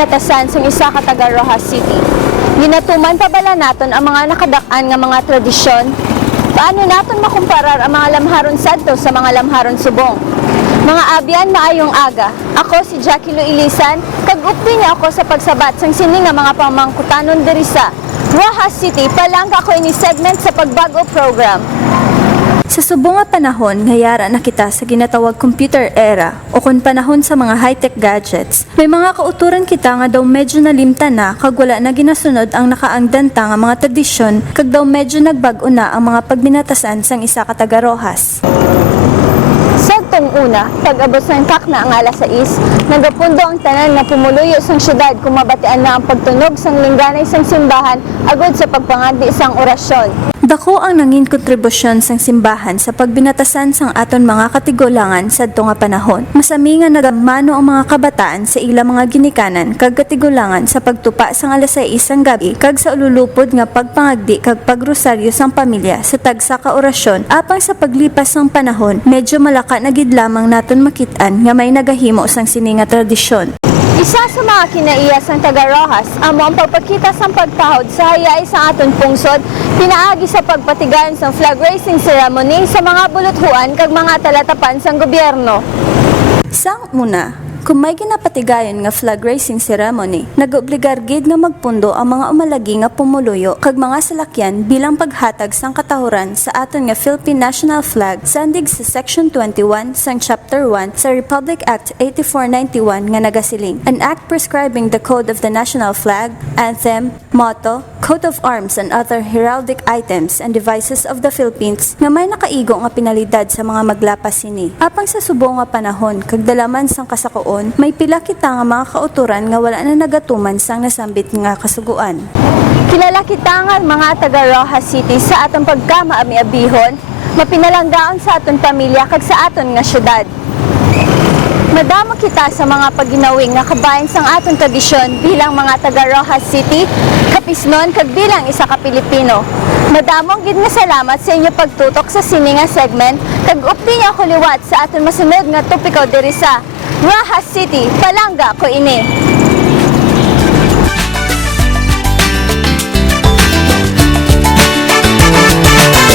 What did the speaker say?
pagbinatasan sa isa ka taga Rojas City. Ginatuman pa bala naton ang mga nakadak-an nga mga tradisyon? Paano naton makumparar ang mga lamharon sadto sa mga lamharon subong? Mga abyan, maayong aga. Ako si Jackie Lo Ilisan, kag-updi niya ako sa pagsabat sang sini nga mga pamangkutanon diri sa Rojas City. Palangga ko ini segment sa pagbago program. Sa subong nga panahon, ngayara na kita sa ginatawag computer era o kung panahon sa mga high-tech gadgets, may mga kauturan kita nga daw medyo nalimtan na kag wala na ginasunod ang nakaangdanta nga mga tradisyon kag daw medyo nagbago na ang mga pagbinatasan sang isa ka taga Rojas. Sagtong una, pag-abot ng kakna ang alas 6, nagapundo ang tanan nga pumuluyo sang syudad kung mabatian na ang pagtunog sang lingganay sang simbahan agod sa pagpangandi sang orasyon. Dako ang nangin kontribusyon sang simbahan sa pagbinatasan sang aton mga katigulangan sadto nga panahon. Masami nga nagamano ang mga kabataan sa ilang mga ginikanan kag katigulangan sa pagtupa sang alas 6 ang gabi kag sa ululupod nga pagpangagdi kag pagrosaryo sang pamilya sa tagsa ka orasyon. Apang sa paglipas sang panahon, medyo malaka na gid lamang naton makit-an nga may nagahimo sang sini nga tradisyon. Isa sa mga kinaiya sang taga Rojas amo ang pagpakita sang pagtahod sa hayay sa aton pungsod, pinaagi sa pagpatigayon sang flag raising ceremony sa mga buluthuan kag mga talatapan sang gobyerno. Sang una, kung may ginapatigayon nga flag raising ceremony, nag-obligar gid nga magpundo ang mga umalagi nga pumuluyo kag mga salakyan bilang paghatag sang katahuran sa aton nga Philippine National Flag sandig sa Section 21 sang Chapter 1 sa Republic Act 8491 nga nagasiling. An act prescribing the code of the national flag, anthem, motto, coat of arms and other heraldic items and devices of the Philippines nga may nakaigo nga pinalidad sa mga maglapas sini. Apang sa subo nga panahon kag dalaman sang kasakuon, may pila kita nga mga kauturan nga wala na nagatuman sang nasambit nga kasuguan. Kilala kita nga mga taga Rojas City sa atong pagkamaami-abihon, mapinalanggaon sa aton pamilya kag sa aton nga syudad. Madamo kita sa mga paginawing nga kabahin sang aton tradisyon bilang mga taga Rojas City, kapisnon kag bilang isa ka Pilipino. Madamong gid nga salamat sa inyo pagtutok sa sini nga segment kag updi niyo ako liwat sa aton masunod nga topiko diri sa Rojas City. Palangga ko ini.